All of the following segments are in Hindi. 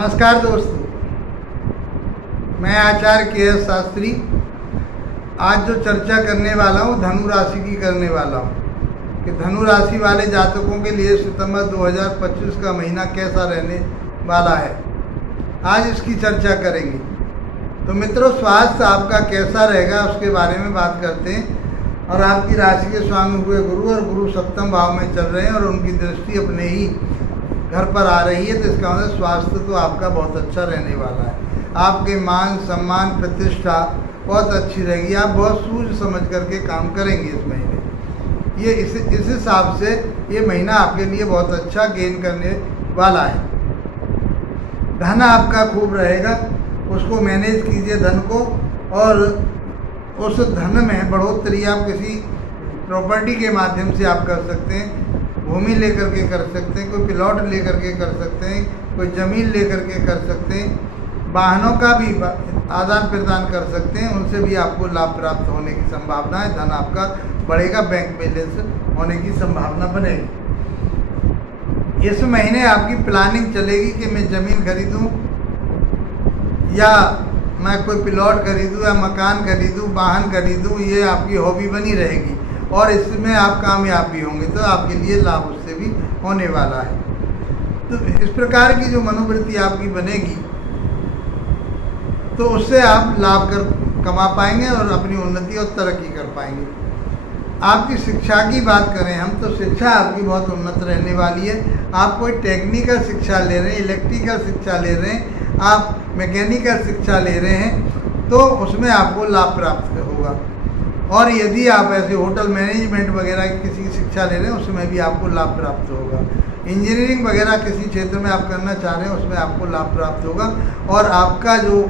नमस्कार दोस्तों, मैं आचार्य के शास्त्री आज जो चर्चा करने वाला हूँ धनु राशि की करने वाला हूँ कि धनु राशि वाले जातकों के लिए सितंबर 2025 का महीना कैसा रहने वाला है। आज इसकी चर्चा करेंगे। तो मित्रों, स्वास्थ्य आपका कैसा रहेगा उसके बारे में बात करते हैं। और आपकी राशि के स्वामी हुए गुरु और गुरु सप्तम भाव में चल रहे हैं और उनकी दृष्टि अपने ही घर पर आ रही है, तो इसका मतलब स्वास्थ्य तो आपका बहुत अच्छा रहने वाला है। आपके मान सम्मान प्रतिष्ठा बहुत अच्छी रहेगी। आप बहुत सूझ समझ करके काम करेंगे इस महीने। ये इस हिसाब से ये महीना आपके लिए बहुत अच्छा गेन करने वाला है। धन आपका खूब रहेगा, उसको मैनेज कीजिए धन को, और उस धन में बढ़ोतरी आप किसी प्रॉपर्टी के माध्यम से आप कर सकते हैं। भूमि लेकर के कर सकते हैं, कोई प्लॉट लेकर के कर सकते हैं, कोई ज़मीन लेकर के कर सकते हैं, वाहनों का भी आदान प्रदान कर सकते हैं, उनसे भी आपको लाभ प्राप्त होने की संभावना है। धन आपका बढ़ेगा, बैंक बैलेंस होने की संभावना बनेगी। इस महीने आपकी प्लानिंग चलेगी कि मैं ज़मीन खरीदूं या मैं कोई प्लॉट खरीदूं या मकान खरीदूं, वाहन खरीदूं, ये आपकी हॉबी बनी रहेगी और इसमें आप कामयाब भी होंगे, तो आपके लिए लाभ उससे भी होने वाला है। तो इस प्रकार की जो मनोवृत्ति आपकी बनेगी तो उससे आप लाभ कमा पाएंगे और अपनी उन्नति और तरक्की कर पाएंगे। आपकी शिक्षा की बात करें हम, तो शिक्षा आपकी बहुत उन्नत रहने वाली है। आप कोई टेक्निकल शिक्षा ले रहे हैं, इलेक्ट्रिकल शिक्षा ले रहे हैं, आप मैकेनिकल शिक्षा ले रहे हैं, तो उसमें आपको लाभ प्राप्त होगा। और यदि आप ऐसे होटल मैनेजमेंट वगैरह की किसी की शिक्षा ले रहे हैं, उसमें भी आपको लाभ प्राप्त होगा। इंजीनियरिंग वगैरह किसी क्षेत्र में आप करना चाह रहे हैं, उसमें आपको लाभ प्राप्त होगा। और आपका जो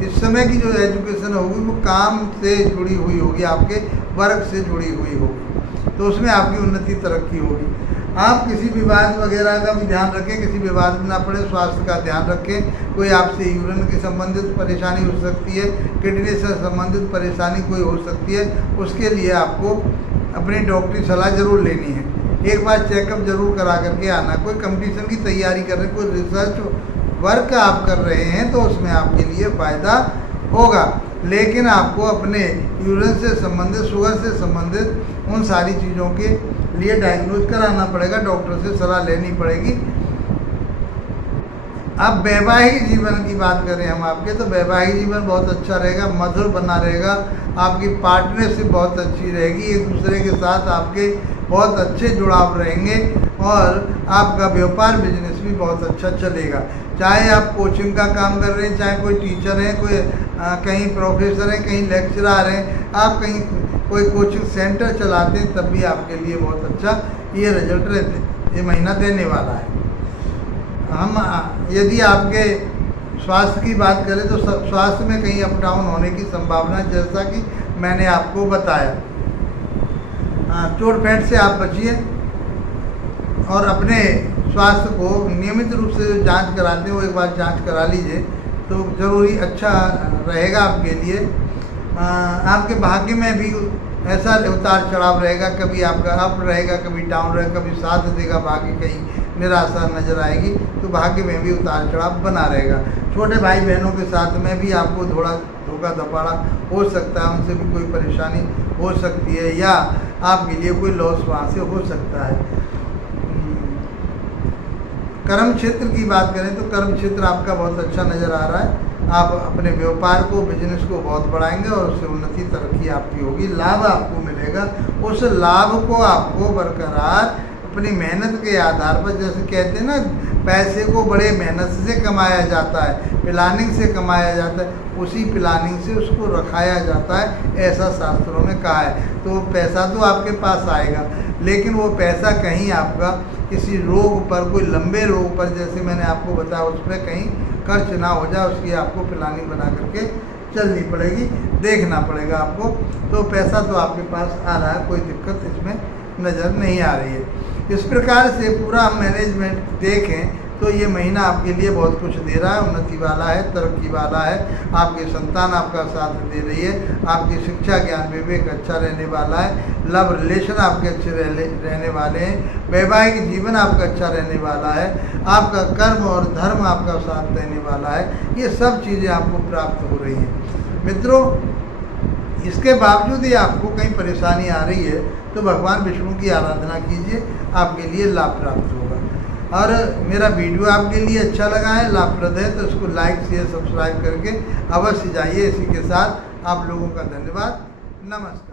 इस समय की जो एजुकेशन होगी वो काम से जुड़ी हुई होगी, आपके वर्क से जुड़ी हुई होगी, तो उसमें आपकी उन्नति तरक्की होगी। आप किसी विवाद वगैरह का भी ध्यान रखें, किसी विवाद में ना पड़े, स्वास्थ्य का ध्यान रखें। कोई आपसे यूरिन की संबंधित परेशानी हो सकती है, किडनी से संबंधित परेशानी कोई हो सकती है, उसके लिए आपको अपनी डॉक्टरी सलाह जरूर लेनी है। एक बार चेकअप जरूर करा करके आना। कोई कंपटीशन की तैयारी कर रहे हैं, कोई रिसर्च वर्क आप कर रहे हैं, तो उसमें आपके लिए फ़ायदा होगा। लेकिन आपको अपने यूरिन से संबंधित, शुगर से संबंधित उन सारी चीज़ों के लिए डायग्नोज कराना पड़ेगा, डॉक्टर से सलाह लेनी पड़ेगी। अब वैवाहिक जीवन की बात करें हम आपके, तो वैवाहिक जीवन बहुत अच्छा रहेगा, मधुर बना रहेगा। आपकी पार्टनरशिप बहुत अच्छी रहेगी, एक दूसरे के साथ आपके बहुत अच्छे जुड़ाव रहेंगे और आपका व्यापार बिजनेस भी बहुत अच्छा चलेगा। चाहे आप कोचिंग का काम कर रहे हैं, चाहे कोई टीचर हैं, कोई कहीं प्रोफेसर हैं, कहीं लेक्चरर हैं, आप कहीं कोई कोचिंग सेंटर चलाते हैं, तब भी आपके लिए बहुत अच्छा ये रिजल्ट ये महीना देने वाला है। हम यदि आपके स्वास्थ्य की बात करें तो स्वास्थ्य में कहीं अप डाउन होने की संभावना, जैसा कि मैंने आपको बताया। चोट पैंट से आप बचिए और अपने स्वास्थ्य को नियमित रूप से जांच कराते हैं, वो एक बार जांच करा लीजिए तो ज़रूरी अच्छा रहेगा आपके लिए। आपके भाग्य में भी ऐसा उतार चढ़ाव रहेगा, कभी आपका अप रहेगा, कभी डाउन रहेगा, कभी साथ देगा भाग्य, कहीं निराशा नजर आएगी, तो भाग्य में भी उतार चढ़ाव बना रहेगा। छोटे भाई बहनों के साथ में भी आपको थोड़ा धोखा धपाड़ा हो सकता है, उनसे भी कोई परेशानी हो सकती है, या आपके लिए कोई लॉस वहाँ से हो सकता है। कर्म क्षेत्र की बात करें तो कर्म क्षेत्र आपका बहुत अच्छा नज़र आ रहा है। आप अपने व्यापार को, बिजनेस को बहुत बढ़ाएंगे और उससे उन्नति तरक्की आपकी होगी, लाभ आपको मिलेगा। उस लाभ को आपको बरकरार अपनी मेहनत के आधार पर, जैसे कहते हैं ना, पैसे को बड़े मेहनत से कमाया जाता है, प्लानिंग से कमाया जाता है, उसी प्लानिंग से उसको रखाया जाता है, ऐसा शास्त्रों में कहा है। तो पैसा तो आपके पास आएगा, लेकिन वो पैसा कहीं आपका किसी रोग पर, कोई लंबे रोग पर, जैसे मैंने आपको बताया, उस पर कहीं खर्च ना हो जाए, उसकी आपको प्लानिंग बना करके चलनी पड़ेगी, देखना पड़ेगा आपको। तो पैसा तो आपके पास आ रहा है, कोई दिक्कत इसमें नज़र नहीं आ रही है। इस प्रकार से पूरा मैनेजमेंट देखें तो ये महीना आपके लिए बहुत कुछ दे रहा है, उन्नति वाला है, तरक्की वाला है। आपके संतान आपका साथ दे रही है, आपकी शिक्षा ज्ञान विवेक अच्छा रहने वाला है, लव रिलेशन आपके अच्छे रहने वाले हैं, वैवाहिक जीवन आपका अच्छा रहने वाला है, आपका कर्म और धर्म आपका साथ रहने वाला है। ये सब चीज़ें आपको प्राप्त हो रही हैं। मित्रों, इसके बावजूद ही आपको कहीं परेशानी आ रही है तो भगवान विष्णु की आराधना कीजिए, आपके लिए लाभ प्राप्त होगा। और मेरा वीडियो आपके लिए अच्छा लगा है, लाभप्रद है, तो इसको लाइक शेयर सब्सक्राइब करके अवश्य जाइए। इसी के साथ आप लोगों का धन्यवाद। नमस्कार।